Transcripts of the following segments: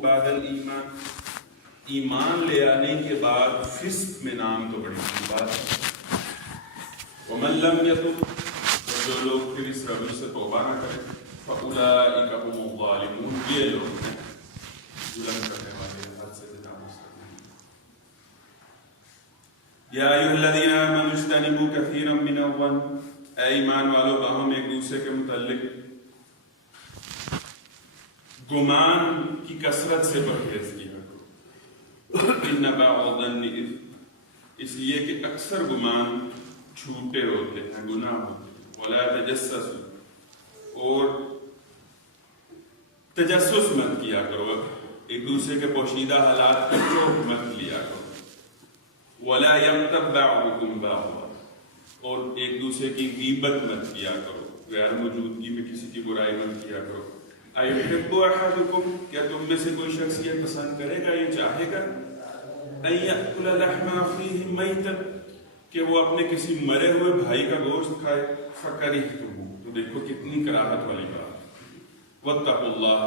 الفسوق بعد الایمان، ایمان لے آنے کے بعد فسق میں نام تو بڑی بڑی بات ہے. ومن لم یتب، اور جو لوگ پھر اس رجل سے توبہ نہ کریں، فاولئک هم الظالمون، یہ لوگ ہیں ظلم کرنے والے، حد سے تجاوز کرنے والے. یا ایھا الذین آمنوا اجتنبوا کثیرا من الظن، اے ایمان والو باہم ایک دوسرے کے متعلق گمان کی کثرت سے پرہیز کیا کرو. ان بعض الظن اثم، اس لیے کہ اکثر گمان جھوٹے ہوتے ہیں، گناہ ہوتے ہیں. ولا تجسسوا، اور تجسس مت کیا کرو، ایک دوسرے کے پوشیدہ حالات کا چوک مت لیا کرو. ولا یغتب بعضکم بعضا، اور ایک دوسرے کی غیبت مت کیا کرو، غیر موجودگی میں کسی کی برائی مت کیا کرو. ایحب احدکم، کیا تم میں سے کوئی شخص یہ پسند کرے گا، یہ چاہے گا، ان یأکل لحم اخیہ میتا، کہ وہ اپنے کسی مرے ہوئے بھائی کا گوشت کھائے. فکرہتموہ، تو دیکھو کتنی کراہت والی بات. واتقوا اللہ،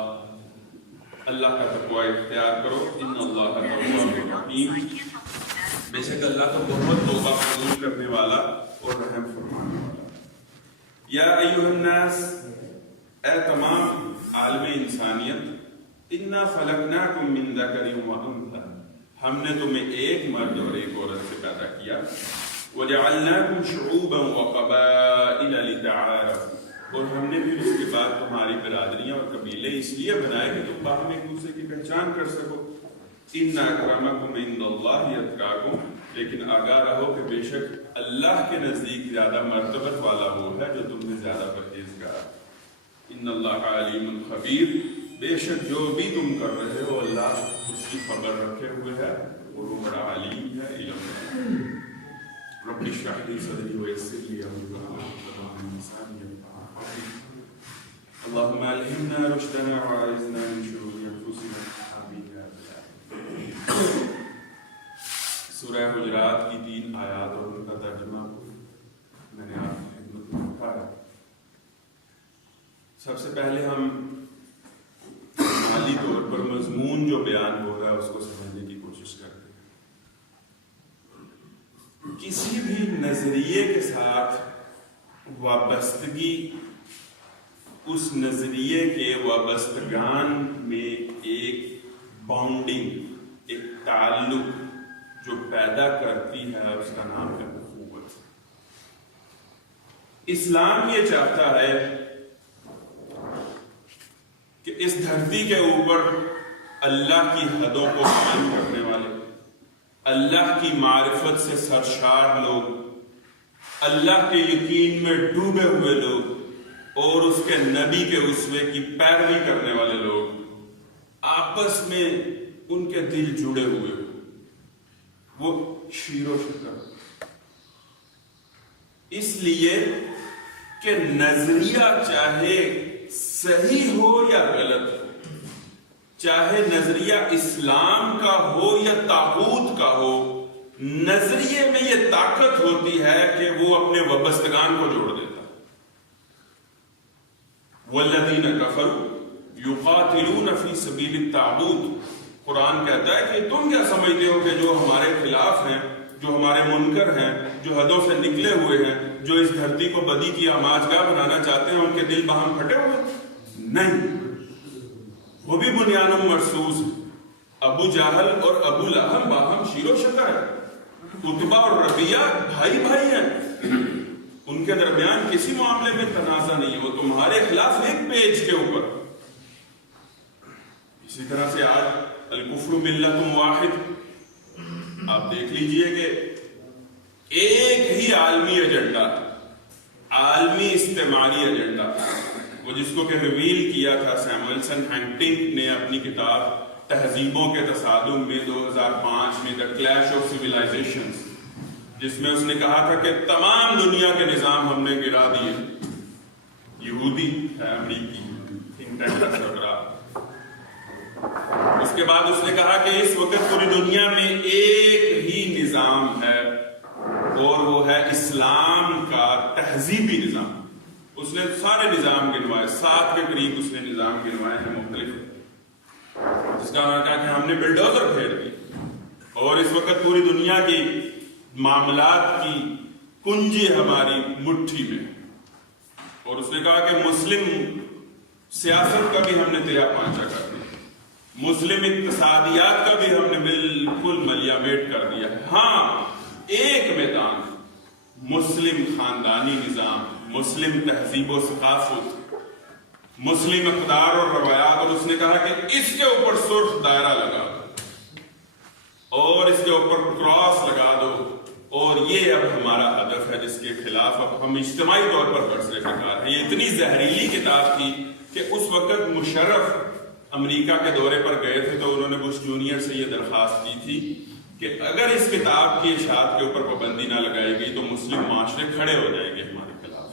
اللہ کا تقوی اختیار کرو. ان اللہ تواب رحیم، بے شک اللہ تو بہت توبہ قبول کرنے والا اور رحم فرمانے والا. یا ایھا الناس، اے تمام عالم انسانیت، انا خلقناکم من ذکر و انثی، ہم نے تمہیں ایک مرد اور ایک عورت سے پیدا کیا. وجعلناکم شعوبا وقبائل لتعارفوا، اور ہم نے پھر اس کے بعد تمہاری برادریاں اور قبیلے اس لیے بنائے کہ تم باہم ایک دوسرے کی پہچان کر سکو. ان اکرمکم عند اللہ اتقاکم، لیکن آگاہ رہو کہ بے شک اللہ کے نزدیک زیادہ مرتبت والا وہ ہے جو تم میں زیادہ پرہیزگار. ان اللہ علیم خبیر، بے شک جو بھی تم کر رہے ہو اللہ اس کی خبر رکھے ہوئے ہے اور وہ بڑا علیم ہے، علم ہے. رب اشرح لي صدري ويسر لي امري واحلل عقدة من لساني يفقهوا قولي. اللهم الهمنا رشدنا واعذنا من شرور انفسنا. آمین یا رب العالمین. سورہ حجرات کی 3 آیات اور ان کا ترجمہ میں نے آپ کی خدمت میں رکھا ہے. سب سے پہلے ہم مالی طور پر مضمون جو بیان ہو رہا ہے اس کو سمجھنے کی کوشش کرتے ہیں. کسی بھی نظریے کے ساتھ وابستگی، اس نظریے کے وابستگان میں ایک باؤنڈنگ، ایک تعلق جو پیدا کرتی ہے، اس کا نام ہے اخوت. اسلام یہ چاہتا ہے کہ اس دھرتی کے اوپر اللہ کی حدوں کو قائم کرنے والے، اللہ کی معرفت سے سرشار لوگ، اللہ کے یقین میں ڈوبے ہوئے لوگ اور اس کے نبی کے اسوے کی پیروی کرنے والے لوگ آپس میں ان کے دل جڑے ہوئے، وہ شیر و شکر. اس لیے کہ نظریہ چاہے صحیح ہو یا غلط، چاہے نظریہ اسلام کا ہو یا طاغوت کا ہو، نظریے میں یہ طاقت ہوتی ہے کہ وہ اپنے وابستگان کو جوڑ دیتا. والذین کفروا یقاتلون فی سبیل الطاغوت، قرآن کہتا ہے کہ تم کیا سمجھتے ہو کہ جو ہمارے خلاف ہیں، جو ہمارے منکر ہیں، جو حدوں سے نکلے ہوئے ہیں، جو اس دھرتی کو بدی کی آماجگاہ بنانا چاہتے ہیں، ان کے دل باہم پھٹے ہوئے؟ نہیں، وہ بھی بنیان مرصوص. ابو جہل اور ابو لہب باہم شیر و شکر ہے. عتبہ اور ربیعہ بھائی بھائی ہیں، ان کے درمیان کسی معاملے میں تنازع نہیں ہے، وہ تمہارے خلاف ایک پیج کے اوپر. اسی طرح سے آج الکفر ملت واحد، آپ دیکھ لیجئے کہ ایک ہی عالمی ایجنڈا، عالمی استعماری ایجنڈا، وہ جس کو کہ ریویل کیا تھا سیموئلسن ہنٹنگ نے اپنی کتاب تہذیبوں کے تصادم میں 2005 میں دا کلیش آف سیویلائزیشنز، جس میں اس نے کہا تھا کہ تمام دنیا کے نظام ہم نے گرا دیے. یہودی ہے امریکی تھنک ٹینک کا سربراہ. اس کے بعد اس نے کہا کہ اس وقت پوری دنیا میں ایک ہی نظام ہے اور وہ ہے اسلام کا تہذیبی نظام. اس نے سارے نظام گنوائے، 7 کے قریب اس نے نظام گنوائے ہیں مختلف، جس اس کا کہا کہ ہم نے بلڈوزر پھیر دی اور اس وقت پوری دنیا کی معاملات کی کنجی ہماری مٹھی میں. اور اس نے کہا کہ مسلم سیاست کا بھی ہم نے تیا پانچا کر دیا, مسلم اقتصادیات کا بھی ہم نے بالکل ملیا میٹ کر دیا ہے. ہاں ایک میدان مسلم خاندانی نظام, مسلم تہذیب و ثقافت, مسلم اقدار اور روایات, اور اس نے کہا کہ اس کے اوپر سرخ دائرہ لگا دو اور اس کے اوپر کراس لگا دو, اور یہ اب ہمارا ہدف ہے جس کے خلاف اب ہم اجتماعی طور پر برسر فکار ہیں. یہ اتنی زہریلی کتاب تھی کہ اس وقت مشرف امریکہ کے دورے پر گئے تھے تو انہوں نے بش جونیئر سے یہ درخواست کی تھی کہ اگر اس کتاب کی اشاعت کے اوپر پابندی نہ لگائی گئی تو مسلم معاشرے کھڑے ہو جائیں گے ہمارے خلاف.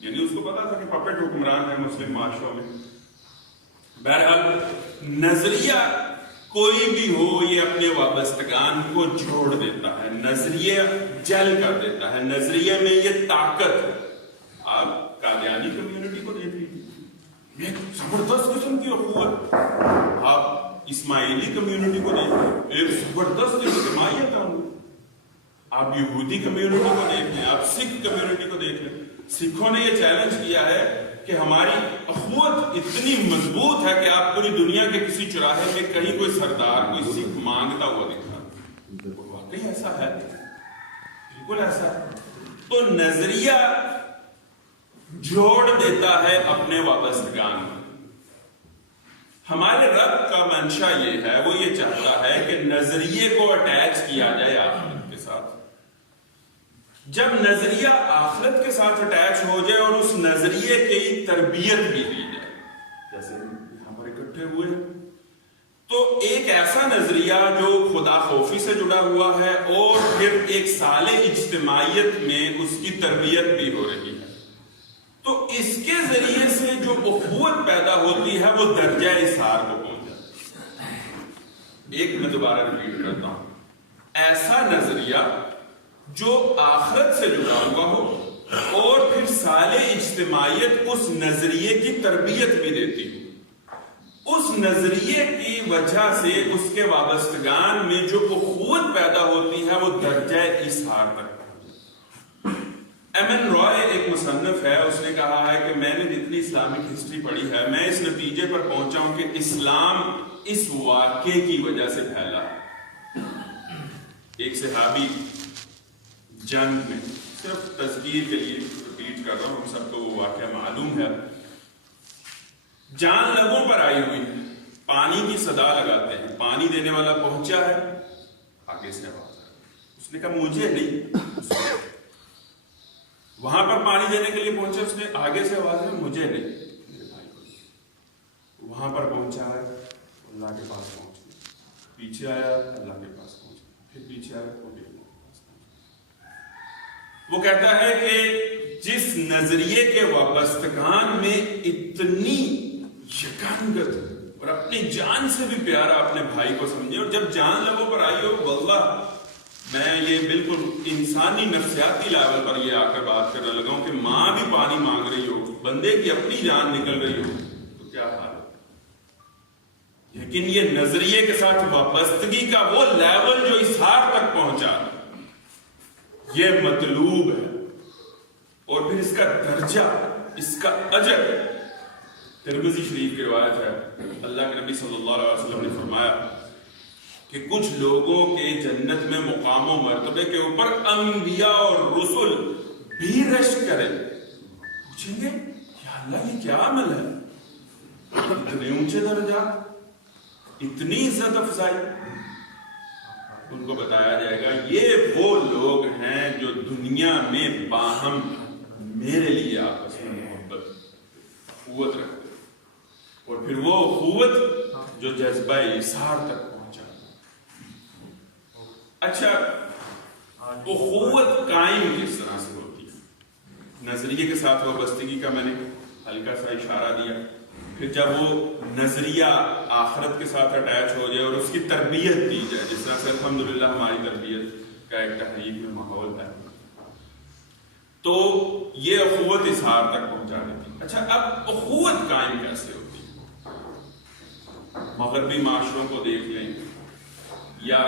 یعنی اس کو پتا تھا کہ پپٹ حکمران ہے مسلم معاشروں میں. بہرحال نظریہ کوئی بھی ہو یہ اپنے وابستگان کو جوڑ دیتا ہے, نظریہ جل کر دیتا ہے, نظریے میں یہ طاقت ہے. آپ قادیانی کمیونٹی کو دیکھ لیجیے, ایک زبردست قسم کی اخوت. آپ اسماعیلی کمیونٹی کو دیکھ لیں, ایک زبردست اجتماعیت ہے. آپ یہودی کمیونٹی کو دیکھ لیں, آپ سکھ کمیونٹی کو دیکھ لیں. سکھوں نے یہ چیلنج کیا ہے کہ ہماری اخوت اتنی مضبوط ہے کہ آپ پوری دنیا کے کسی چوراہے میں کہیں کوئی سردار کوئی سکھ مانگتا ہوا دکھا. واقعی ایسا ہے, بالکل ایسا ہے. تو نظریہ جوڑ دیتا ہے اپنے وابستگان میں. ہمارے رب کا منشا یہ ہے, وہ یہ چاہتا ہے کہ نظریے کو اٹیچ کیا جائے آخرت کے ساتھ. جب نظریہ آخرت کے ساتھ اٹیچ ہو جائے اور اس نظریے کی تربیت بھی دی جائے, جیسے یہاں پر اکٹھے ہوئے ہیں, تو ایک ایسا نظریہ جو خدا خوفی سے جڑا ہوا ہے اور پھر ایک سال اجتماعیت میں اس کی تربیت بھی ہو رہی ہے, تو اس کے ذریعے سے جو اخوت پیدا ہوتی ہے وہ درجہ اثار کو پہنچ جاتی ہے. ایک میں دوبارہ ریپیٹ کرتا ہوں, ایسا نظریہ جو آخرت سے جڑا ہوا ہو اور پھر سال اجتماعیت اس نظریے کی تربیت بھی دیتی ہو, اس نظریے کی وجہ سے اس کے وابستگان میں جو اخوت پیدا ہوتی ہے وہ درجہ اثار تک. ایمن رائے ایک مصنف ہے, اس نے کہا ہے کہ میں نے جتنی اسلامک ہسٹری پڑھی ہے میں اس نتیجے پر پہنچا ہوں کہ اسلام اس واقعے کی وجہ سے پھیلا. ایک صحابی جنگ میں, صرف تذکیر کے لیے ریپیٹ کر رہا ہوں, ہم سب کو وہ واقعہ معلوم ہے, جان لبوں پر آئی ہوئی, پانی کی صدا لگاتے ہیں, پانی دینے والا پہنچا ہے, آگے سے آواز آ رہی, اس نے کہا مجھے نہیں. وہاں پر پانی دینے کے لیے پہنچا, اس نے آگے سے آواز آئی مجھے نہیں. وہاں پر پہنچا ہے, اللہ کے پاس پہنچ گیا, پیچھے آیا اللہ کے پاس پہنچ گیا, پھر پیچھے آیا وہ کہتا ہے کہ جس نظریے کے وابستگان میں اتنی یکانگت اور اپنی جان سے بھی پیارا اپنے بھائی کو سمجھے, اور جب جان لبوں پر آئی ہو, واللہ میں یہ بالکل انسانی نفسیاتی لیول پر یہ آ کر بات کرنے لگا ہوں کہ ماں بھی پانی مانگ رہی ہو, بندے کی اپنی جان نکل رہی ہو, تو کیا حال ہے. لیکن یہ نظریے کے ساتھ وابستگی کا وہ لیول جو اظہار تک پہنچا یہ مطلوب ہے, اور پھر اس کا درجہ, اس کا اجر. ترمذی شریف کی روایت ہے, اللہ کے نبی صلی اللہ علیہ وسلم نے فرمایا کہ کچھ لوگوں کے جنت میں مقام و مرتبے کے اوپر انبیاء اور رسل بھی رش کرے. پوچھیں گے یا اللہ یہ کیا عمل ہے, اتنے اونچے درجات, اتنی عزت افزائی. ان کو بتایا جائے گا یہ وہ لوگ ہیں جو دنیا میں باہم میرے لیے آپس میں محبت قوت رکھتے, اور پھر وہ قوت جو جذبہ اثار تک پہنچا. اچھا, اخوت قائم کس طرح سے ہوتی ہے؟ نظریے کے ساتھ وابستگی کا میں نے ہلکا سا اشارہ دیا. پھر جب وہ نظریہ آخرت کے ساتھ اٹیچ ہو جائے اور اس کی تربیت دی جائے, جس طرح سے الحمدللہ ہماری تربیت کا ایک تحریک میں ماحول ہے, تو یہ اخوت اظہار تک پہنچا دیتی. اچھا, اب اخوت قائم کیسے ہوتی ہے؟ مغربی معاشروں کو دیکھ لیں، یا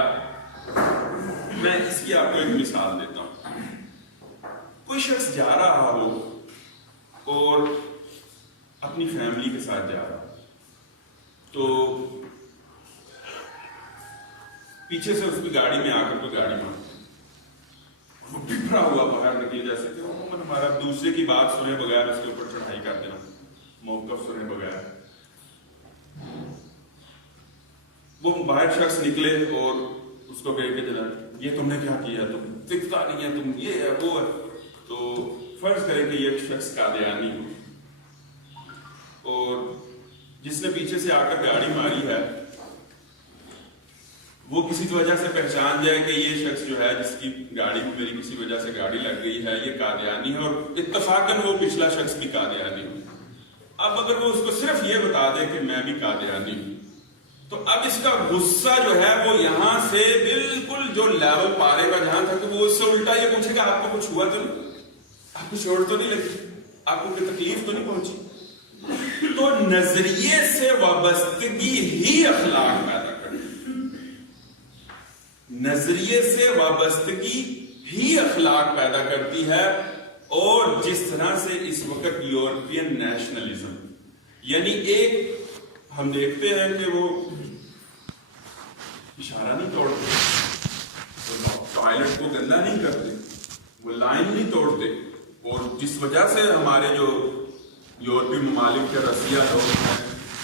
میں اس کی آپ کو ایک مثال دیتا ہوں. کوئی شخص جا رہا ہو اور اپنی فیملی کے ساتھ جا رہا ہو، تو پیچھے سے اس کی گاڑی میں آ کر کوئی گاڑی مارتے، وہ بکھرا ہوا باہر نکل، جیسے کہ عموماً ہمارا دوسرے کی بات سنے بغیر اس کے اوپر چڑھائی کر دینا، موقف سنے بغیر. وہ باہر شخص نکلے اور اس کو کہہ کے چلا، یہ تم نے کیا کیا، تم دکھتا نہیں ہے، تم یہ ہے وہ ہے. تو فرض کریں کہ یہ شخص قادیانی ہو، اور جس نے پیچھے سے آ کر گاڑی ماری ہے وہ کسی وجہ سے پہچان جائے کہ یہ شخص جو ہے جس کی گاڑی میں میری کسی وجہ سے گاڑی لگ گئی ہے یہ قادیانی ہے، اور اتفاقاً وہ پچھلا شخص بھی قادیانی ہو. اب اگر وہ اس کو صرف یہ بتا دے کہ میں بھی قادیانی ہوں، تو اب اس کا غصہ جو ہے وہ یہاں سے بالکل جو لیول پارے کا جہاں تھا، تو وہ اس سے الٹا یہ پوچھے کہ آپ کو کچھ ہوا تو نہیں، آپ کو چوٹ تو نہیں لگی، آپ کو کوئی تکلیف تو نہیں پہنچی. تو نظریے سے وابستگی ہی اخلاق پیدا کرتی ہے، نظریے سے وابستگی ہی اخلاق پیدا کرتی ہے. اور جس طرح سے اس وقت یورپین نیشنلزم، یعنی ایک ہم دیکھتے ہیں کہ وہ اشارہ نہیں توڑتے، وہ ٹوائلٹ کو گندا نہیں کرتے، وہ لائن نہیں توڑتے، اور جس وجہ سے ہمارے جو یورپی ممالک کے رسیہ لوگ ہیں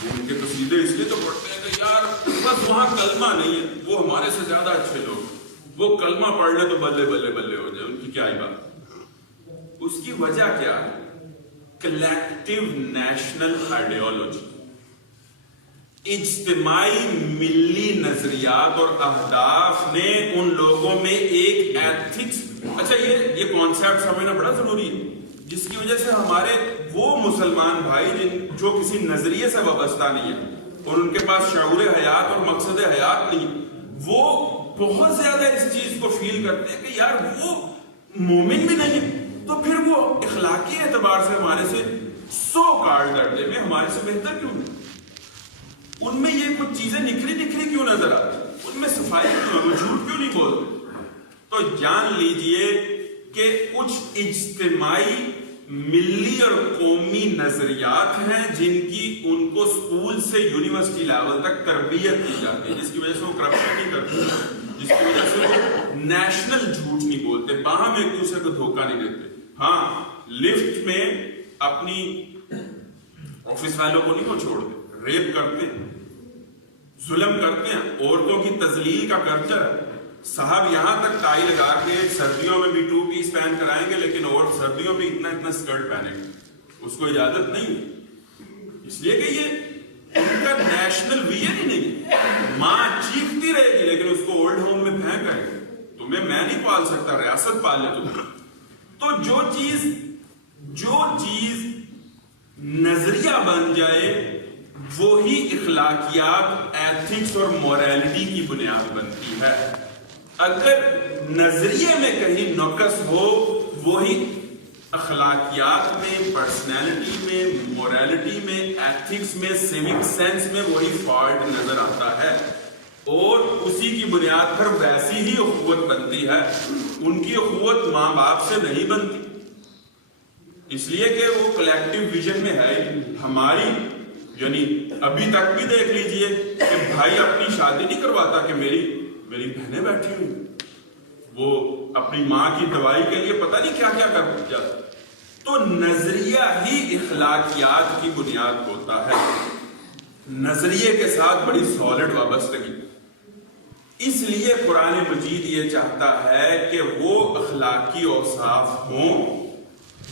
ان کے قصیدے اس لیے تو پڑھتے ہیں کہ یار بس وہاں کلمہ نہیں ہے، وہ ہمارے سے زیادہ اچھے لوگ، وہ کلمہ پڑھ لے تو بلے بلے بلے ہو جائے، ان کی کیا ہی بات. اس کی وجہ کیا ہے؟ کلیکٹیو نیشنل آئیڈیالوجی، اجتماعی ملی نظریات اور اہداف نے ان لوگوں میں ایک ایتھکس. اچھا یہ کانسیپٹ سمجھنا بڑا ضروری ہے، جس کی وجہ سے ہمارے وہ مسلمان بھائی جو کسی نظریے سے وابستہ نہیں ہے اور ان کے پاس شعور حیات اور مقصد حیات نہیں، وہ بہت زیادہ اس چیز کو فیل کرتے ہیں کہ یار وہ مومن بھی نہیں ہے، تو پھر وہ اخلاقی اعتبار سے ہمارے سے 100 کارڈ درجے میں ہمارے سے بہتر کیوں نہیں؟ ان میں یہ کچھ چیزیں نکھری کیوں نظر آتی، ان میں صفائی کیوں ہے، وہ جھوٹ کیوں نہیں بولتے؟ تو جان لیجئے کہ کچھ اجتماعی ملی اور قومی نظریات ہیں جن کی ان کو اسکول سے یونیورسٹی لیول تک تربیت دی جاتی ہے، جس کی وجہ سے وہ کرپشن نہیں کرتے، جس کی وجہ سے وہ نیشنل جھوٹ نہیں بولتے، باہم ایک دوسرے کو دھوکہ نہیں دیتے. ہاں لفٹ میں اپنی آفس والوں کو نہیں وہ چھوڑتے، ریپ کرتے ہیں، ظلم کرتے ہیں، عورتوں کی تذلیل کا کلچر ہے. صاحب یہاں تک ٹائی لگا کے سردیوں میں بھی 2 پیس پہن کر آئیں گے، لیکن اور سردیوں میں اتنا اسکرٹ پہنے گا، اس کو اجازت نہیں ہے، اس لیے کہ یہ ان کا نیشنل ویژن ہی نہیں ہے. ماں چیختی رہے گی لیکن اس کو اولڈ ہوم میں پھینک آئے گا، تمہیں میں نہیں پال سکتا، ریاست پال لے تمہیں. تو جو چیز نظریہ بن جائے وہی اخلاقیات، ایتھکس اور موریلٹی کی بنیاد بنتی ہے. اگر نظریے میں کہیں نقص ہو وہی اخلاقیات میں، پرسنالٹی میں، موریلٹی میں، ایتھکس میں، سیوک سینس میں وہی فالٹ نظر آتا ہے، اور اسی کی بنیاد پر ویسی ہی اخوت بنتی ہے. ان کی اخوت ماں باپ سے نہیں بنتی، اس لیے کہ وہ کلیکٹیو ویژن میں ہے. ہماری یعنی ابھی تک بھی دیکھ لیجئے کہ بھائی اپنی شادی نہیں کرواتا کہ میری بہنیں بیٹھی ہوئی، وہ اپنی ماں کی دوائی کے لیے پتہ نہیں کیا کیا کر جاتا. تو نظریہ ہی اخلاقیات کی بنیاد ہوتا ہے، نظریے کے ساتھ بڑی سالڈ وابستگی. اس لیے قرآن مجید یہ چاہتا ہے کہ وہ اخلاقی اوصاف ہوں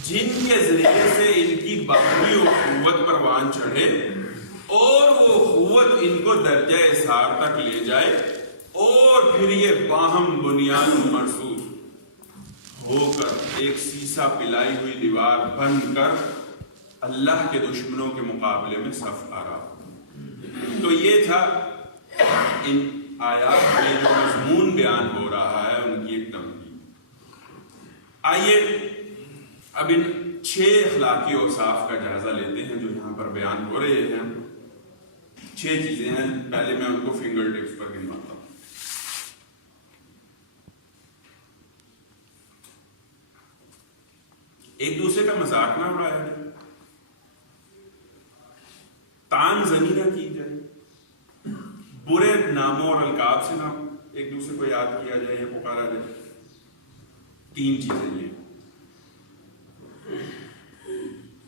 جن کے ذریعے سے ان کی باہمی اخوت پروان چڑھے اور وہ اخوت ان کو درجہ اثار تک لے جائے، اور پھر یہ باہم بنیاد مرصوص ہو کر ایک سیسا پلائی ہوئی دیوار بن کر اللہ کے دشمنوں کے مقابلے میں صف آرا. تو یہ تھا ان آیات میں جو مضمون بیان ہو رہا ہے ان کی ایک تمہید. آئیے اب ان 6 اخلاقی اوصاف کا جائزہ لیتے ہیں جو یہاں پر بیان ہو رہے ہیں. 6 چیزیں ہیں، پہلے میں ان کو فنگر ٹپس پر گنواتا ہوں۔ ایک دوسرے کا مذاق نہ اڑایا جائے، تان زنی نہ کی جائے، برے ناموں اور القاب سے نہ ایک دوسرے کو یاد کیا جائے یا پکارا جائے۔ 3 چیزیں یہ۔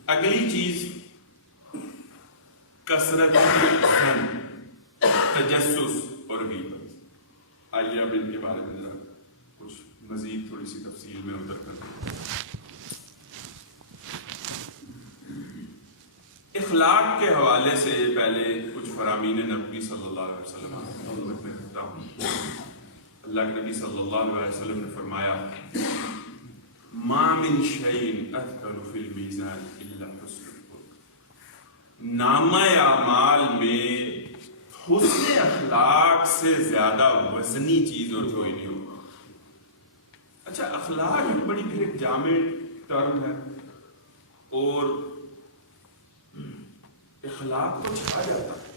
اگلی چیز کثرت ظن، تجسس اور غیبت۔ آئیے اب ان کے بارے میں ذرا کچھ مزید تھوڑی سی تفصیل میں اتر کرتے ہیں۔ اخلاق کے حوالے سے پہلے کچھ فرامین نبی صلی اللہ علیہ وسلم میں کرتا ہوں۔ اللہ کے نبی صلی اللہ علیہ وسلم نے فرمایا ما من شیء اثقل فی المیزان الا حسن الخلق۔ نامہ اعمال میں حسن اخلاق سے زیادہ وزنی چیز اور کوئی نہیں ہوگا۔ اچھا، اخلاق بڑی پھر ایک جامع ٹرم ہے، اور اخلاق تو چھا جاتا ہے،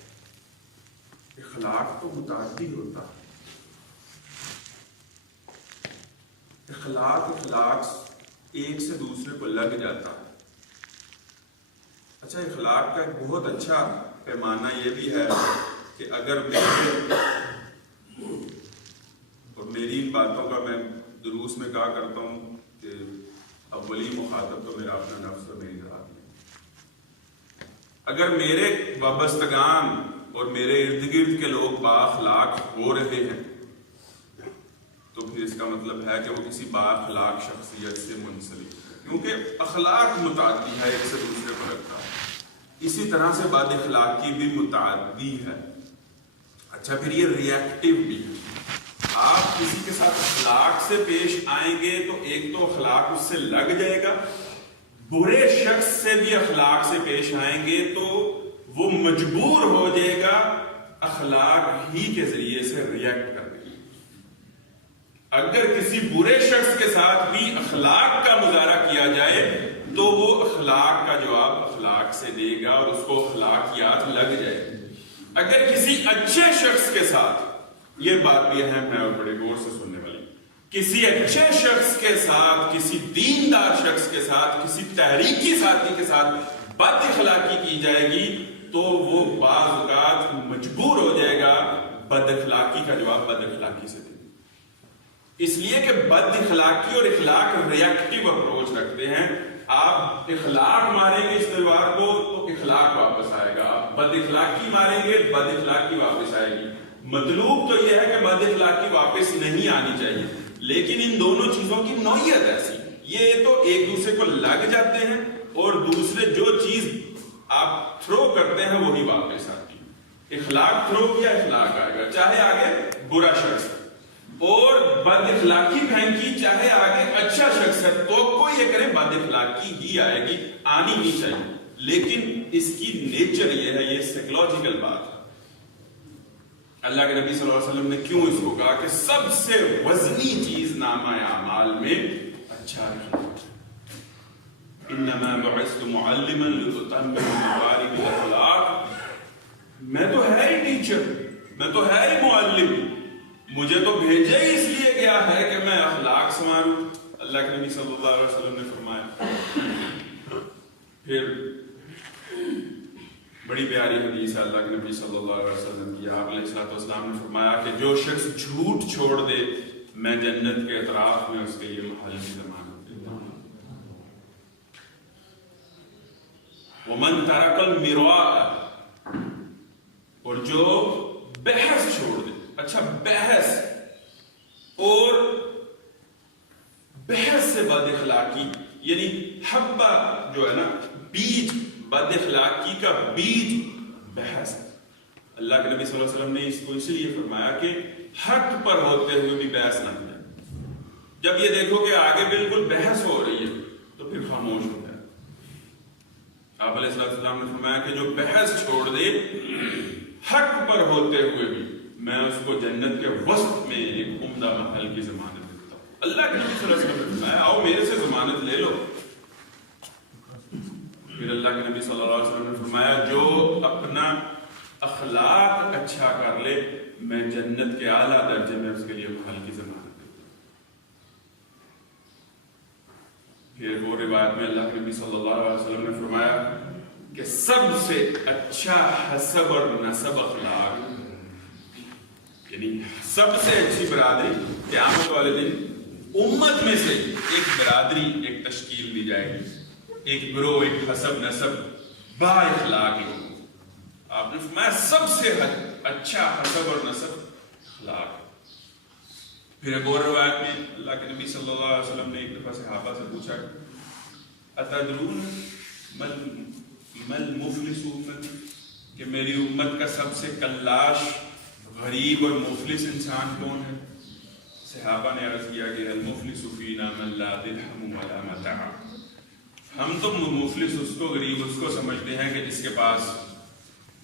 اخلاق تو متعدی ہوتا ہے۔ اخلاق ایک سے دوسرے کو لگ جاتا ہے۔ اچھا، اخلاق کا ایک بہت اچھا پیمانہ یہ بھی ہے کہ اگر اور میری ان باتوں کا میں دروس میں کہا کرتا ہوں کہ اولی مخاطب تو میرا اپنا نفس اور میری ذات ہے۔ اگر میرے وابستگان اور میرے ارد گرد کے لوگ بااخلاق ہو رہے ہیں تو پھر اس کا مطلب ہے کہ وہ کسی بااخلاق شخصیت سے منسلک ہے، کیونکہ اخلاق متعدی ہے، ایک سے دوسرے کو لگتا ہے۔ اسی طرح سے بد اخلاقی بھی متعدی ہے۔ اچھا، پھر یہ ریئیکٹیو بھی ہے۔ آپ کسی کے ساتھ اخلاق سے پیش آئیں گے تو ایک تو اخلاق اس سے لگ جائے گا، برے شخص سے بھی اخلاق سے پیش آئیں گے تو وہ مجبور ہو جائے گا اخلاق ہی کے ذریعے سے ریئیکٹ کرنے کی۔ اگر کسی برے شخص کے ساتھ بھی اخلاق کا مظاہرہ کیا جائے تو وہ اخلاق کا جواب اخلاق سے دے گا اور اس کو اخلاقیات لگ جائے گی۔ اگر کسی اچھے شخص کے ساتھ، یہ بات بھی اہم ہے اور بڑے غور سے سننے والی، کسی اچھے شخص کے ساتھ، کسی دیندار شخص کے ساتھ، کسی تحریکی ساتھی کے ساتھ بد اخلاقی کی جائے گی تو وہ بعض اوقات مجبور ہو جائے گا بد اخلاقی کا جواب بد اخلاقی سے دے۔ اس لیے کہ بد اخلاقی اور اخلاق ریئیکٹیو اپروچ رکھتے ہیں۔ آپ اخلاق ماریں گے اس تلوار کو تو اخلاق واپس آئے گا، آپ بد اخلاقی ماریں گے بد اخلاقی واپس آئے گی۔ مطلوب تو یہ ہے کہ بد اخلاقی واپس نہیں آنی چاہیے، لیکن ان دونوں چیزوں کی نوعیت ایسی، یہ تو ایک دوسرے کو لگ جاتے ہیں اور دوسرے جو چیز آپ تھرو کرتے ہیں وہی واپس آتی ہے۔ اخلاق تھرو کیا اخلاق آئے گا، چاہے آگے برا شخص اور بد اخلاقی پھینکی چاہے آگے اچھا شخص ہے، تو کوئی یہ کرے بد اخلاقی ہی آئے گی، آنی نہیں چاہیے۔ لیکن اس کی نیچر یہ ہے، یہ سائیکولوجیکل بات ہے۔ اللہ کے نبی صلی اللہ علیہ وسلم نے کیوں اس کو کہا کہ سب سے وزنی چیز نامہ اعمال میں اچھا اخلاق ہے۔ انما بعثت معلما لاتمم مکارم الاخلاق۔ میں تو ہے ہی ٹیچر، میں تو ہے ہی معلم، مجھے تو بھیجا ہی اس لیے گیا ہے کہ میں اخلاق سنواروں۔ اللہ کے نبی صلی اللہ علیہ وسلم نے فرمایا۔ پھر بڑی پیاری حدیث ہے اللہ کے نبی صلی اللہ علیہ وسلم کی، آپ علیہ الصلوۃ والسلام نے فرمایا کہ جو شخص جھوٹ چھوڑ دے میں جنت کے اطراف میں اس کے لیے محل کی ضمانت دیتا ہوں۔ ومن ترک المراء، اور جو بحث چھوڑ دے۔ اچھا، بحث اور بحث سے بد اخلاقی، یعنی حبہ جو ہے نا، بیج، بد اخلاقی کا بیج بحث۔ اللہ کے نبی صلی اللہ علیہ وسلم نے اس کو اس لیے فرمایا کہ حق پر ہوتے ہوئے بھی بحث نہ کریں۔ جب یہ دیکھو کہ آگے بالکل بحث ہو رہی ہے تو پھر خاموش ہو جائے۔ آپ علیہ السلام نے فرمایا کہ جو بحث چھوڑ دے حق پر ہوتے ہوئے بھی میں اس کو جنت کے وسط میں ایک عمدہ محل کی ضمانت دیتا ہوں۔ اللہ کے نبی صلی اللہ علیہ وسلم نے فرمایا آؤ میرے سے ضمانت لے لو۔ پھر اللہ کے نبی صلی اللہ علیہ وسلم نے فرمایا جو اپنا اخلاق اچھا کر لے، میں جنت کے اعلیٰ درجے میں اس کے لیے پھل کی ضمانت دیتا ہوں۔ پھر ایک اور روایت میں اللہ کے نبی صلی اللہ علیہ وسلم نے فرمایا کہ سب سے اچھا حسب اور نسب اخلاق، یعنی سب سے اچھی برادری قیامت والے دن امت میں سے ایک برادری، ایک تشکیل دی جائے گی، ایک گروہ، ایک حسب نسب با اخلاق لوگ۔ آپ نے فرمایا سب سے اچھا حسب اور نسب اخلاق۔ پھر ایک اور روایت میں اللہ کے نبی صلی اللہ علیہ وسلم نے ایک دفعہ صحابہ سے پوچھا اتدرون مل مفلس امت، کہ میری امت کا سب سے کلاش، غریب اور مفلس انسان کون ہے؟ صحابہ نے عرض کیا کہ المفلس فینا من لا درہم ولا متاع، ہم تو مفلس اس کو، غریب اس کو سمجھتے ہیں کہ جس کے پاس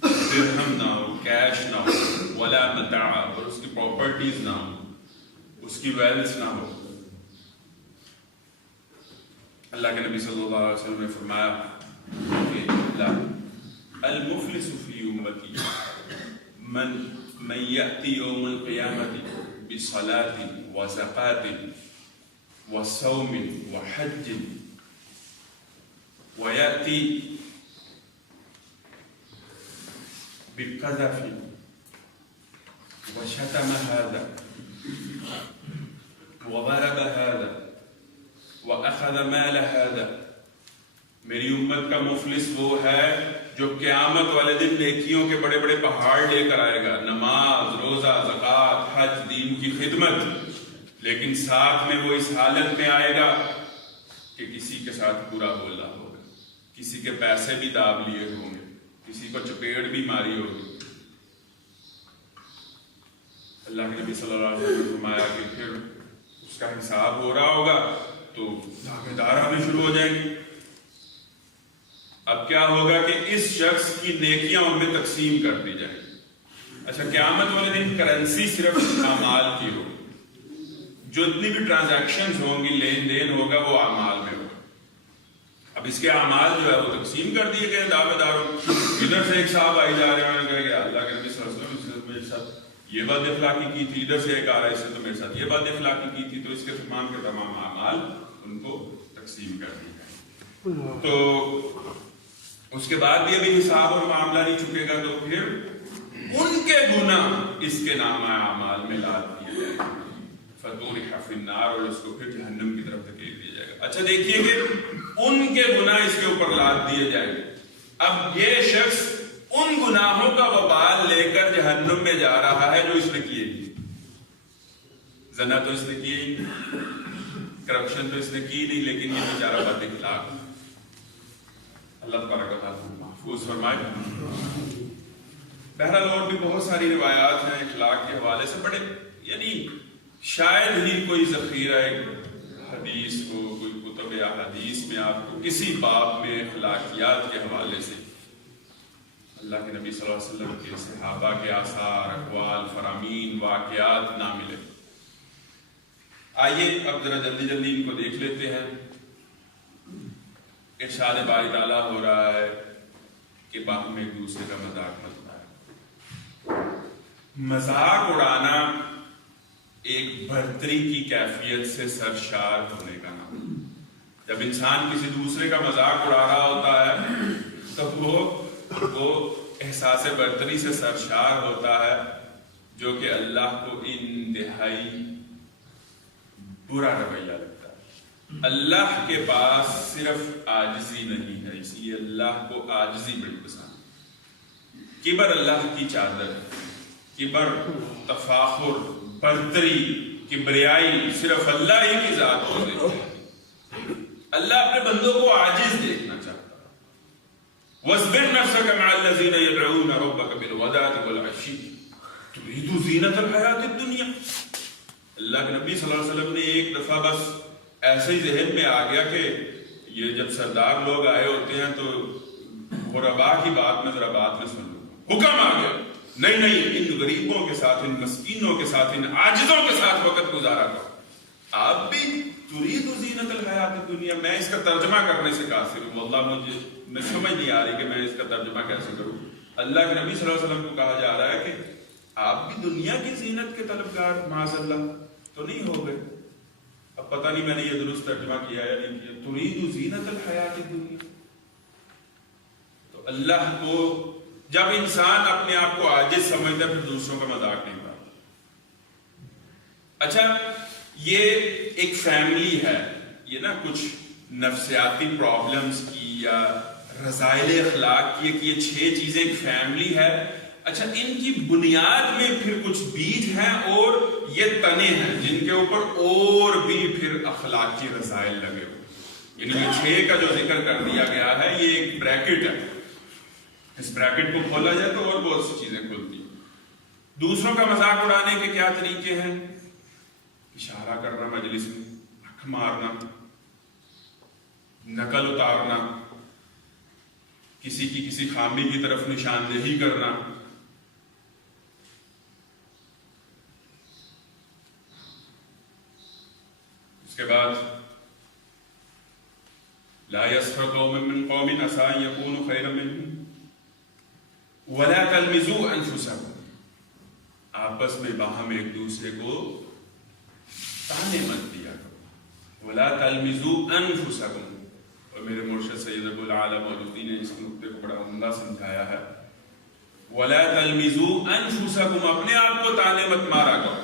درہم نہ ہو، کیش نہ ہو، ولا متاع، اور اس کی پراپرٹیز نہ ہو، اس کی ویلتھ نہ ہو۔ اللہ کے نبی صلی اللہ علیہ وسلم نے فرمایا کہ لا، المفلس فی امتی من یأتی یوم القیامت بصلاة وزکاة وصوم وحج ویأتی بقذف وشتم هذا وضرب هذا وأخذ مال هذا، میری امت کا مفلس وہ ہے جو قیامت والے دن نیکیوں کے بڑے بڑے پہاڑ لے کر آئے گا، نماز، روزہ، زکوٰۃ، حج، دین کی خدمت، لیکن ساتھ میں وہ اس حالت میں آئے گا کہ کسی کے ساتھ برا بولا ہوگا، کسی کے پیسے بھی داب لیے ہوں گے، کسی کو چپیڑ بھی ماری ہوگی۔ اللہ کے نبی صلی اللہ علیہ وسلم نے فرمایا کہ پھر اس کا حساب ہو رہا ہوگا تو دعوے دار آنے شروع ہو جائیں گے۔ اب کیا ہوگا کہ اس شخص کی نیکیاں ان میں تقسیم کر دی جائیں گی۔ اچھا، قیامت والے دن کرنسی صرف اعمال کی ہوگی، جو اتنی بھی ٹرانزیکشنز ہوں گی، لین دین ہوگا، وہ اعمال میں ہوگا۔ اب اس کے اعمال جو ہے وہ تقسیم کر دیے گئے دعوے داروں۔ ادھر سے ایک صاحب آئی جا رہے ہیں، انہوں نے کہا کہ اللہ کے نبی صلی اللہ علیہ وسلم میرے ساتھ یہ بات اخلاقی کی تھی، ادھر سے ایک آ رہا ہے، اس نے تو میرے ساتھ یہ بات اخلاقی کی تھی، تو اس کے تمام کے تمام اعمال ان کو تقسیم کر دیے گئے۔ تو اس کے بعد بھی ابھی حساب اور معاملہ نہیں چکے گا، تو پھر ان کے گناہ اس کے نامہ اعمال میں لاد دیے جائیں گے، فطرح فی النار، اور اس کو پھر جہنم کی طرف دھکیل دیا جائے گا۔ اچھا دیکھیے کہ ان کے گناہ اس کے اوپر لاد دیے جائیں گے۔ اب یہ شخص ان گناہوں کا وبال لے کر جہنم میں جا رہا ہے جو اس نے کیے، زنا تو اس نے کیے ہی نہیں، کرپشن تو اس نے کی نہیں، لیکن یہ بیچارہ بد اخلاق۔ اللہ تبارک و تعالیٰ محفوظ فرمائے۔ بہرحال اور بھی بہت ساری روایات ہیں اخلاق کے حوالے سے، بڑے یعنی شاید ہی کوئی ذخیرہ حدیث ہو، کوئی کتب یا حدیث میں آپ کو کسی باب میں اخلاقیات کے حوالے سے اللہ کے نبی صلی اللہ علیہ وسلم کے، صحابہ کے آثار، اقوال، فرامین، واقعات نہ ملے۔ آئیے اب ذرا جلدی جلدی ان کو دیکھ لیتے ہیں۔ ارشاد باری تعالیٰ ہو رہا ہے کہ باہم ایک دوسرے کا مذاق مت اڑائے۔ مذاق اڑانا ایک برتری کی کیفیت سے سرشار ہونے کا نام۔ جب انسان کسی دوسرے کا مذاق اڑا رہا ہوتا ہے تو وہ احساس برتری سے سرشار ہوتا ہے، جو کہ اللہ کو انتہائی برا رویہ لگتا ہے۔ اللہ کے پاس صرف عاجزی نہیں ہے، اس لیے اللہ کو عاجزی بڑی پسند ہے۔ کبر اللہ کی چادر ہے، کبر، تفاخر، برتری، کبریائی صرف اللہ ہی کی ذات کو دیتا ہے۔ اللہ اپنے بندوں کو عاجز دیکھنا چاہتا ہے۔ وَاصْبِرْ نَفْسَكَ مَعَ الَّذِينَ يَدْعُونَ رَبَّكَ بِالْغَدَاةِ وَالْعَشِيِّ تُرِيدُ زِينَةَ الْحَيَاةِ الدُّنْيَا۔ اللہ کے نبی صلی اللہ علیہ وسلم نے ایک دفعہ بس ایسے ہی ذہن میں آ گیا کہ یہ جب سردار لوگ آئے ہوتے ہیں تو غربا کی بات میں ذرا بات میں سن لو، حکم آ گیا، نہیں ان غریبوں کے ساتھ، ان مسکینوں کے ساتھ، ان عاجزوں کے ساتھ وقت گزارا کرو۔ آپ بھی ترید زینت الحیات الدنیا، میں اس کا ترجمہ کرنے سے قاصر ہوں، واللہ مجھے سمجھ نہیں آ رہی کہ میں اس کا ترجمہ کیسے کروں۔ اللہ کے نبی صلی اللہ علیہ وسلم کو کہا جا رہا ہے کہ آپ بھی دنیا کی زینت کے طلبگار معاذ اللہ تو نہیں ہو گئے. اب پتہ نہیں میں نے یہ درست ترجمہ کیا یا نہیں کیا. ترید زینت الحیات الدنیا. تو اللہ کو جب انسان اپنے آپ کو عاجز سمجھتا ہے پھر دوسروں کا مذاق نہیں اڑاتا. اچھا یہ ایک فیملی ہے, یہ نا کچھ نفسیاتی پرابلمز کی یا رذائل اخلاق کی کہ یہ 6 چیزیں ایک فیملی ہے. اچھا ان کی بنیاد میں پھر کچھ بیج ہیں اور یہ تنے ہیں جن کے اوپر اور بھی پھر اخلاقی رذائل لگے ہوئے. یعنی یہ 6 کا جو ذکر کر دیا گیا ہے یہ ایک بریکٹ ہے, اس بریکٹ کو کھولا جائے تو اور بہت سی چیزیں کھلتی ہیں. دوسروں کا مذاق اڑانے کے کیا طریقے ہیں؟ اشارہ کرنا مجلس میں, اکھ مارنا, نقل اتارنا, کسی کی کسی خامی کی طرف نشاندہی کرنا. اس کے بعد لا يسخر قوم من قوم عسى ان يكونوا خيرا منهم ولا تلمزوا انفسكم. آپس میں باہم ایک دوسرے کو تانے مت دیا کرو. ولا تلمزوا انفسكم. اور میرے مرشد سید ابو العالی مودودی نے اس نقطے کو بڑا عمدہ سمجھایا ہے. ولا تلمزوا انفسكم. اپنے آپ کو تانے مت مارا کرو.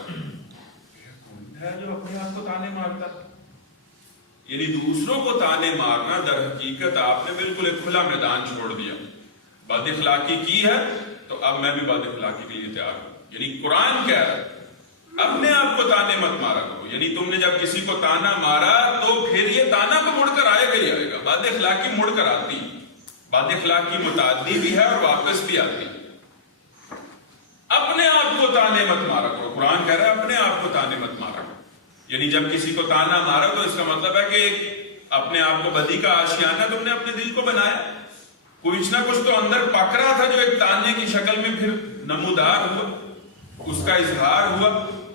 کون ہے جو اپنے آپ کو تانے مارتا ہے؟ یعنی دوسروں کو تانے مارنا در حقیقت آپ نے بالکل ایک کھلا میدان چھوڑ دیا. بد اخلاقی کی ہے تو اب میں بھی بد اخلاقی کے لیے تیار ہوں. یعنی قرآن کہہ رہا ہے اپنے آپ کو تانے مت مارا کرو. یعنی تم نے جب کسی کو تانا مارا تو پھر یہ تانا تو مڑ کر آئے گا ہی آئے گا. بد اخلاقی مڑ کر آتی, بد اخلاقی متعدی بھی ہے اور واپس بھی آتی. اپنے آپ کو تانے مت مارا کرو. قرآن کہہ رہا ہے اپنے آپ کو تانے مت مارا کرو. یعنی جب کسی کو تانا مارا تو اس کا مطلب ہے کہ اپنے آپ کو بدی کا آشیانہ تم نے اپنے دل کو بنایا. کچھ نہ کچھ تو اندر پک رہا تھا جو ایک تانے کی شکل میں پھر نمودار ہوا, اس کا اظہار ہوا.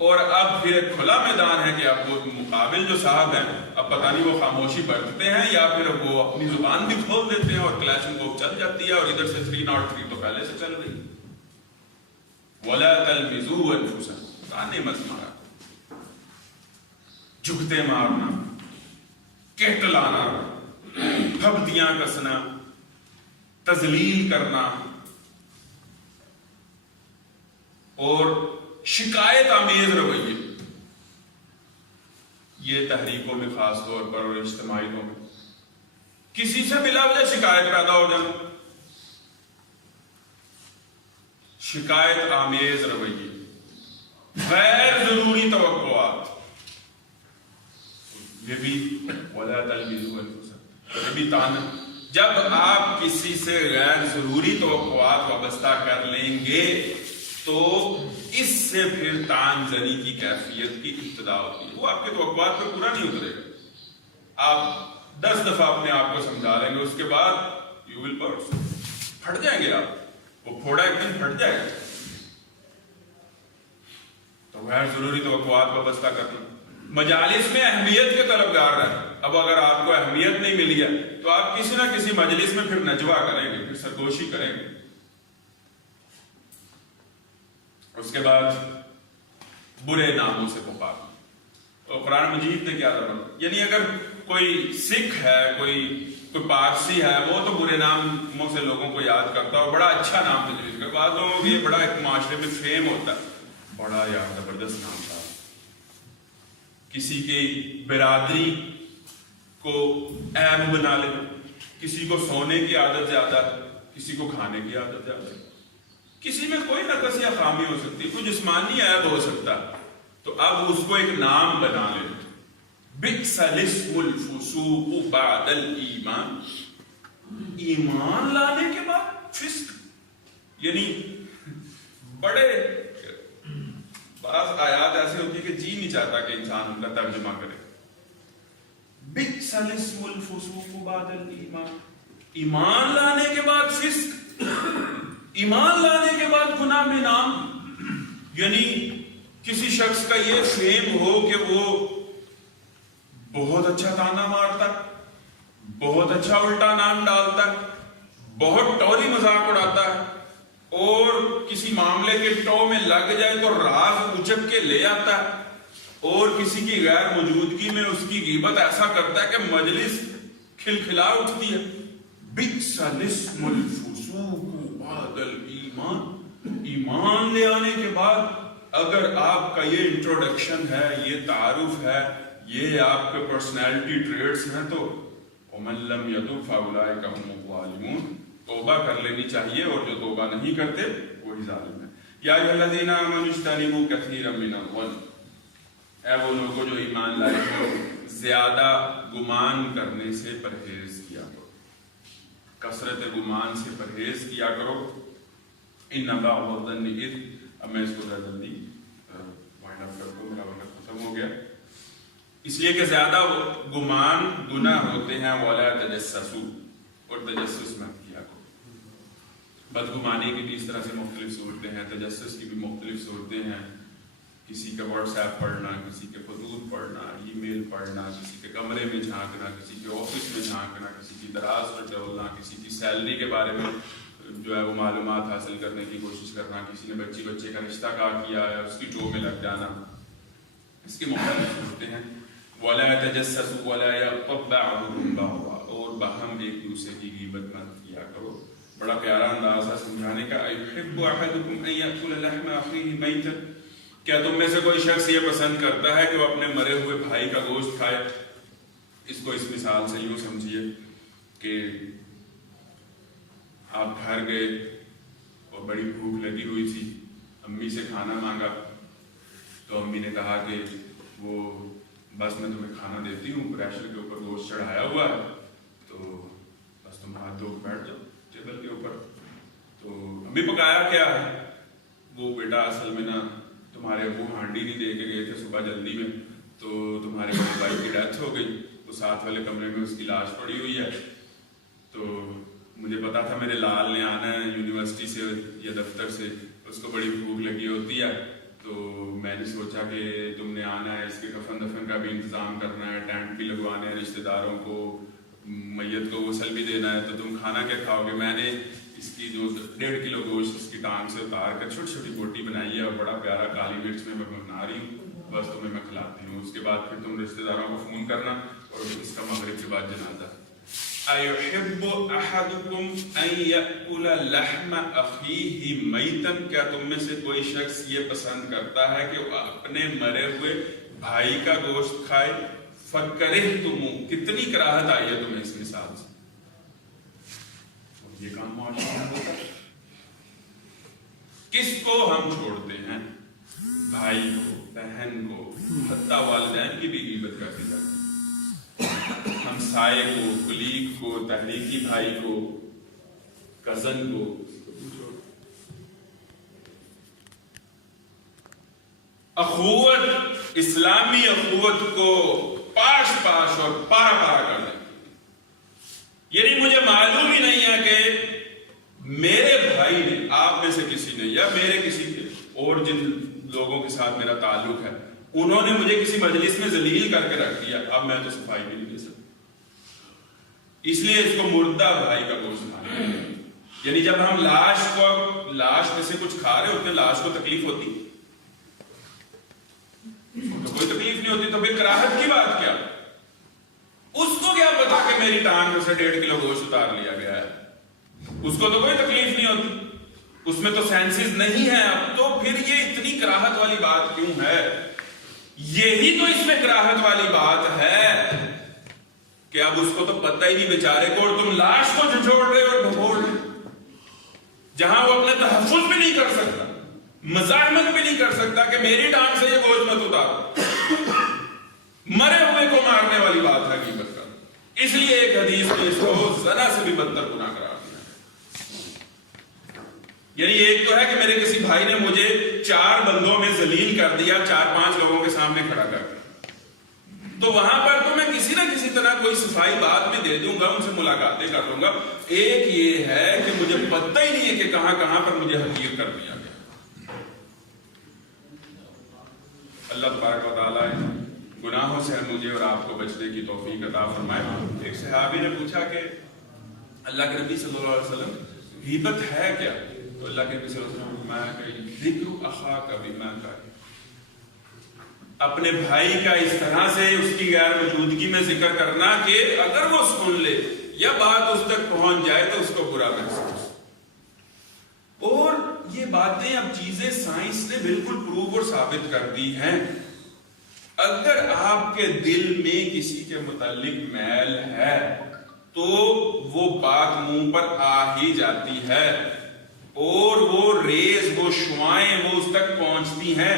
اور اب پھر ایک کھلا میدان ہے کہ اب وہ مقابل جو صاحب ہیں اب پتہ نہیں وہ خاموشی برتتے ہیں یا پھر وہ اپنی زبان بھی کھول دیتے ہیں اور کلاشن کوف چل جاتی ہے اور ادھر سے 303 تو پہلے سے چل رہی. ولا تلمزوا انفسکم. تانے مت مارا, جھکتے مارنا, کٹ لانا, پھبدیاں کسنا, تذلیل کرنا اور شکایت آمیز رویے, یہ تحریکوں میں خاص طور پر اور اجتماعیوں میں کسی سے بلا وجہ شکایت پیدا ہو جانا. شکایت آمیز رویے, غیر ضروری توقعات, یہ بھی ولا تلمزوا انفسکم, یہ بھی تانا. جب آپ کسی سے غیر ضروری توقعات وابستہ کر لیں گے تو اس سے پھر تان زنی کی کیفیت کی ابتدا ہوتی ہے. وہ آپ کے توقعات پہ پورا نہیں اترے گا. آپ 10 دفعہ اپنے آپ کو سمجھا لیں گے, اس کے بعد یو ول برسٹ, پھٹ جائیں گے آپ. وہ پھوڑا ایک دن پھٹ جائے گا. تو غیر ضروری توقعات وابستہ کرنا. مجالس میں اہمیت کے طلبگار رہیں. اب اگر آپ کو اہمیت نہیں ملی ہے تو آپ کسی نہ کسی مجلس میں پھر نجوا کریں گے, پھر سرگوشی کریں گے. اس کے بعد برے ناموں سے پکارنا. تو قرآن مجید نے کیا کرنا, یعنی اگر کوئی سکھ ہے, کوئی پارسی ہے, وہ تو برے ناموں سے لوگوں کو یاد کرتا ہے اور بڑا اچھا نام تجویز کرتا. بعض لوگوں کو یہ بڑا ایک معاشرے میں فیم ہوتا ہے, بڑا یار زبردست نام تھا. کسی کی برادری کو عیب بنا لے, کسی کو سونے کی عادت زیادہ ہے, کسی کو کھانے کی عادت زیادہ ہے, کسی میں کوئی نقص یا خامی ہو سکتی ہے, کوئی جسمانی عیب ہو سکتا ہے. تو اب اس کو ایک نام بنا لے, بئس الاسم الفسوق بعد الایمان. ایمان لانے کے بعد فسق. یعنی بڑے بعض آیات ایسی ہوتی ہے کہ جی نہیں چاہتا کہ انسان ان کا ترجمہ کرے. بئس الاسم الفسوق بعد الایمان. ایمان لانے کے بعد فسق, ایمان لانے کے بعد گناہ میں نام. یعنی کسی شخص کا یہ فیم ہو کہ وہ بہت اچھا تانا مارتا ہے, بہت اچھا الٹا نام ڈالتا ہے, بہت ٹوری مذاق اڑاتا ہے, اور کسی معاملے کے ٹو میں لگ جائے تو راز اچک کے لے آتا ہے، اور کسی کی غیر موجودگی میں اس کی غیبت ایسا کرتا ہے کہ مجلس کھلکھلا اٹھتی ہے۔ بئس الاسم الفسوق بعد الایمان، ایمان لے آنے کے بعد اگر آپ کا یہ انٹروڈکشن ہے، یہ تعارف ہے، یہ آپ کے پرسنالٹی ٹریٹس ہیں، تو ومن لم یتب فاولئک هم الظالمون، توبہ کر لینی چاہیے، اور جو توبہ نہیں کرتے وہی ظالم ہے۔ یا ایھا الذین آمنوا اجتنبوا کثیرا من الظن، اے وہ لوگوں جو ایمان لائے ہو، زیادہ گمان کرنے سے پرہیز کیا کرو، کثرت گمان سے پرہیز کیا کرو۔ ان بعض الظن اثم، اب میں اس کو ذرا جلدی وائنڈ اپ کر دوں، میرا وقت ختم ہو گیا، اس لیے کہ زیادہ گمان گناہ ہوتے ہیں۔ ولا تجسسوا، اور تجسس مت کیا کرو۔ بدگمانی کی بھی اس طرح سے مختلف صورتیں ہیں، تجسس کی بھی مختلف صورتیں ہیں۔ کسی کا واٹس ایپ پڑھنا، کسی کے خطوط پڑھنا، ای میل پڑھنا، کسی کے کمرے میں جھانکنا، کسی کے آفس میں جھانکنا، کسی کی دراز پر ٹولنا، کسی کی سیلری کے بارے میں جو ہے وہ معلومات حاصل کرنے کی کوشش کرنا، کسی نے بچے کا رشتہ کہا کیا ہے اس کی ٹو میں لگ جانا، اس کی مختلف صورتیں ہیں۔ وَلَا تَجَسَّسُوا وَلَا يَغْتَبْ بَعْضُكُمْ بَعْضًا، اور باہم ایک دوسرے کی غیبت مت کیا کرو۔ بڑا پیارا انداز ہے سمجھانے کا۔ أَيُحِبُّ أَحَدُكُمْ أَن يَأْكُلَ لَحْمَ أَخِيهِ مَيْتًا، کیا تم میں سے کوئی شخص یہ پسند کرتا ہے کہ وہ اپنے مرے ہوئے بھائی کا گوشت کھائے؟ اس کو اس مثال سے یوں سمجھیے کہ آپ گھر گئے اور بڑی بھوک لگی ہوئی تھی، امی سے کھانا مانگا تو امی نے کہا کہ وہ بس میں تمہیں کھانا دیتی ہوں، پریشر کے اوپر گوشت چڑھایا ہوا ہے، تو بس تم ہاتھ دھو بیٹھ جاؤ ٹیبل کے اوپر۔ تو امی پکایا کیا ہے؟ وہ بیٹا اصل میں نا تمہارے ابو ہانڈی نہیں دے کے گئے تھے صبح جلدی میں، تو تمہارے بڑے بھائی کی ڈیتھ ہو گئی، تو ساتھ والے کمرے میں اس کی لاش پڑی ہوئی ہے، تو مجھے پتا تھا میرے لال نے آنا ہے یونیورسٹی سے یا دفتر سے، اس کو بڑی بھوک لگی ہوتی ہے، تو میں نے سوچا کہ تم نے آنا ہے، اس کے کفن دفن کا بھی انتظام کرنا ہے، ٹینٹ بھی لگوانے ہیں رشتہ داروں کو، میت کو غسل بھی دینا ہے، تو تم کھانا کیا کھاؤ گے؟ میں نے اس کی جو 1.5 کلو گوشت اس کی ٹانگ سے اتار کر چھوٹی چھوٹی بوٹی بنائی ہے، اور بڑا پیارا کالی مرچ میں بنا رہی ہوں، بس تمہیں میں کھلاتی ہوں، اس کے بعد پھر تم رشتہ داروں کو فون کرنا، اور اس کا مغرب کے بعد جنازہ۔ أَيُحِبُّ أَحَدُكُمْ أَن يَأْكُلَ لَحْمَ أَخِيهِ مَيْتًا، کیا تم میں سے کوئی شخص یہ پسند کرتا ہے کہ وہ اپنے مرے ہوئے بھائی کا گوشت کھائے؟ فَكَرِهْتُمُوهُ، کتنی کراہت آئی ہے تمہیں اس مثال سے۔ یہ کام معاشرے میں ہوتا ہے، کس کو ہم چھوڑتے ہیں؟ بھائی کو، بہن کو، حتیٰ والدین کی بھی غیبت کر دی جاتی ہے، ہمسائے کو، کلیگ کو، تحریکی بھائی کو، کزن کو۔ اخوت، اسلامی اخوت کو پاش پاش اور پارا پارا کر دیں۔ یعنی مجھے معلوم ہی نہیں ہے کہ میرے بھائی نے، آپ میں سے کسی نے، یا میرے کسی اور جن لوگوں کے ساتھ میرا تعلق ہے، انہوں نے مجھے کسی مجلس میں ذلیل کر کے رکھ دیا، اب میں تو صفائی بھی نہیں دے سکتا، اس لیے اس کو مردہ بھائی کا گوشت کھانا ہے۔ یعنی جب ہم لاش میں سے کچھ کھا رہے ہوتے ہیں، لاش کو تکلیف ہوتی؟ تو کوئی تکلیف نہیں ہوتی، تو پھر کراہت کی بات کیا؟ اس کو کیا پتا کہ میری ٹانگ میں سے 1.5 کلو گوشت اتار لیا گیا ہے، اس کو تو کوئی تکلیف نہیں ہوتی، اس میں تو سینسز نہیں ہے اب، تو پھر یہ اتنی کراہت والی بات کیوں ہے؟ یہی تو اس میں کراہت والی بات ہے کہ اب اس کو تو پتہ ہی نہیں بیچارے کو، اور تم لاش کو جھنجھوڑ رہے اور بھگوڑ رہے، جہاں وہ اپنے تحفظ بھی نہیں کر سکتا، مزاحمت بھی نہیں کر سکتا کہ میری ٹانگ سے یہ گوشت مت اتارو۔ مرے ہوئے کو مارنے والی بات ہے غیبت کا، اس لیے ایک حدیث میں اس کو زنا سے بھی بدتر گناہ قرار دیا۔ یعنی ایک تو ہے کہ میرے کسی بھائی نے مجھے 4 بندوں میں ذلیل کر دیا، 4-5 لوگوں کے سامنے کھڑا کر دیا، تو وہاں پر تو میں کسی نہ کسی طرح کوئی صفائی بات میں دے دوں گا، ان سے ملاقاتیں کر لوں گا۔ ایک یہ ہے کہ مجھے پتہ ہی نہیں ہے کہ کہاں کہاں پر مجھے حقیر کر دیا گیا۔ اللہ تبارک و تعالیٰ گناہوں سے مجھے اور آپ کو بچنے کی توفیق عطا فرمائے۔ ایک صحابی نے پوچھا کہ اللہ کے نبی صلی اللہ علیہ وسلم غیبت ہے کیا؟ تو اللہ کے نبی صلی اللہ علیہ وسلم فرمایا کہ ذکر اخاک بما کان، اپنے بھائی کا اس طرح سے اس کی غیر موجودگی میں ذکر کرنا کہ اگر وہ سن لے یا بات اس تک پہنچ جائے تو اس کو برا محسوس. اور یہ باتیں اب چیزیں سائنس نے بالکل پروو اور ثابت کر دی ہیں. اگر آپ کے دل میں کسی کے متعلق میل ہے تو وہ بات منہ پر آ ہی جاتی ہے اور وہ ریز، وہ شعائیں وہ اس تک پہنچتی ہیں.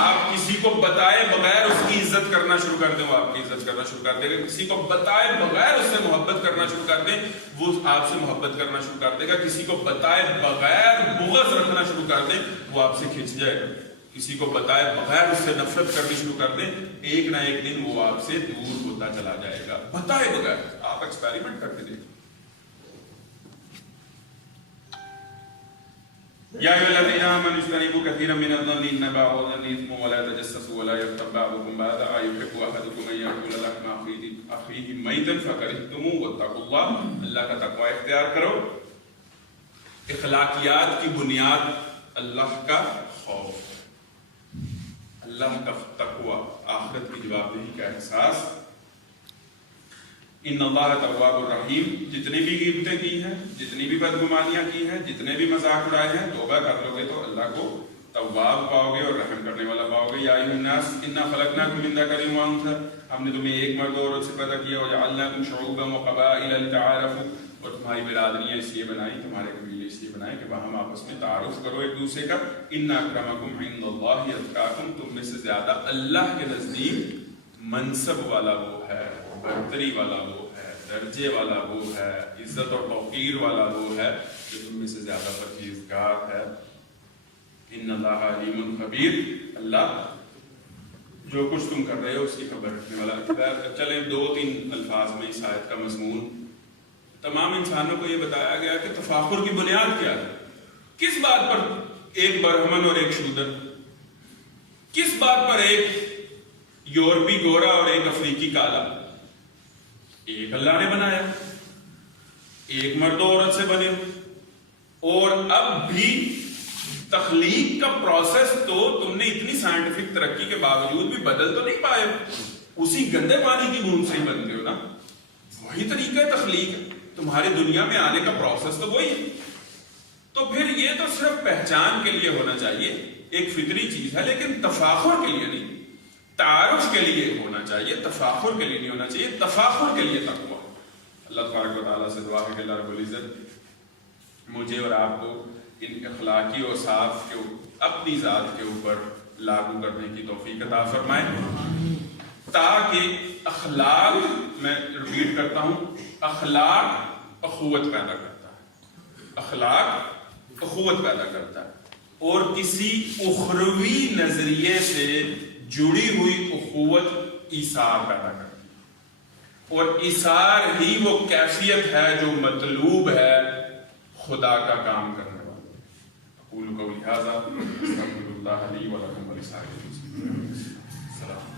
آپ کسی کو بتائے بغیر اس کی عزت کرنا شروع کر دیں، وہ آپ کی عزت کرنا شروع کر دے گا. کسی کو بتائے بغیر اس سے محبت کرنا شروع کر دیں، وہ آپ سے محبت کرنا شروع کر دے گا. کسی کو بتائے بغیر بغض رکھنا شروع کر دیں، وہ آپ سے کھنچ جائے گا. کسی کو بتائے بغیر اس سے نفرت کرنی شروع کر دیں، ایک نہ ایک دن وہ آپ سے دور ہوتا چلا جائے گا. بتائے بغیر آپ ایکسپیریمنٹ کر کے دیکھیں. یا ایھا الذین آمنوا اجتنبوا کثیرا من الظن ان بعض الظن اثم ولا تجسسوا ولا یغتب بعضکم بعضا ایحب احدکم ان یاکل لحم اخیہ میتا فکرہتموہ واتقوا اللہ. اللہ کا تقوی اختیار کرو. اخلاقیات کی بنیاد اللہ کا خوف، اللہ کا تقوی، آخرت کی جوابدہی کا احساس. ان اللہ تواب الرحیم. جتنی بھی غیبتیں کی ہیں، جتنی بھی بدگمانیاں کی ہیں، جتنے بھی مذاق اڑائے ہیں، توبہ کر لو گے تو اللہ کو تواب پاؤ گے اور رحم کرنے والا پاؤ گے. یا ایھا الناس انا خلقناکم من ذکر و انثی، ہم نے تمہیں ایک مرد اور عورت سے پیدا کیا. وجعلناکم شعوبا وقبائل لتعارفوا، اور تمہاری برادریاں اس لیے بنائی، تمہارے قبیلے اس لیے بنائے کہ وہاں آپس میں تعارف کرو ایک دوسرے کا. ان اکرمکم عند اللہ اتقاکم، تم میں سے زیادہ اللہ کے نزدیک منصب والا وہ ہے، برتری والا وہ ہے، درجے والا وہ ہے، عزت اور توقیر والا وہ ہے جو تم میں سے زیادہ پرہیزگار ہے. ان اللہ علیم خبیر، اللہ جو کچھ تم کر رہے ہو اس کی خبر رکھنے والا. چلیں 2-3 الفاظ میں اس آیت کا مضمون. تمام انسانوں کو یہ بتایا گیا کہ تفاخر کی بنیاد کیا ہے. کس بات پر ایک برہمن اور ایک شودر، کس بات پر ایک یورپی گورا اور ایک افریقی کالا؟ ایک اللہ نے بنایا، ایک مرد و عورت سے بنے. اور اب بھی تخلیق کا پروسیس تو تم نے اتنی سائنٹیفک ترقی کے باوجود بھی بدل تو نہیں پائے. اسی گندے پانی کی بوند سے ہی بنتے ہو نا. وہی طریقہ تخلیق ہے، تمہاری دنیا میں آنے کا پروسیس تو وہی ہے. تو پھر یہ تو صرف پہچان کے لیے ہونا چاہیے، ایک فطری چیز ہے، لیکن تفاخر کے لیے نہیں. تعارف کے لیے ہونا چاہیے، تفاخر کے لیے نہیں ہونا چاہیے. تفاخر کے لیے تقویٰ. اللہ تبارک و تعالیٰ سے دعا ہے کہ اللہ رب العزت مجھے اور آپ کو ان اخلاقی اوصاف کے اپنی ذات کے اوپر لاگو کرنے کی توفیق عطا فرمائے، تاکہ اخلاق، میں ریپیٹ کرتا ہوں، اخلاق اخوت پیدا کرتا ہے. اخلاق اخوت پیدا کرتا ہے، اور کسی اخروی نظریے سے جڑی ہوئی اخوت ایثار پیدا کرتی ہے. اور ایثار ہی وہ کیفیت ہے جو مطلوب ہے خدا کا کام کرنے والا. اقول قولی ھذا استغفر اللہ لی ولکم ولسائر المسلمین. السلام.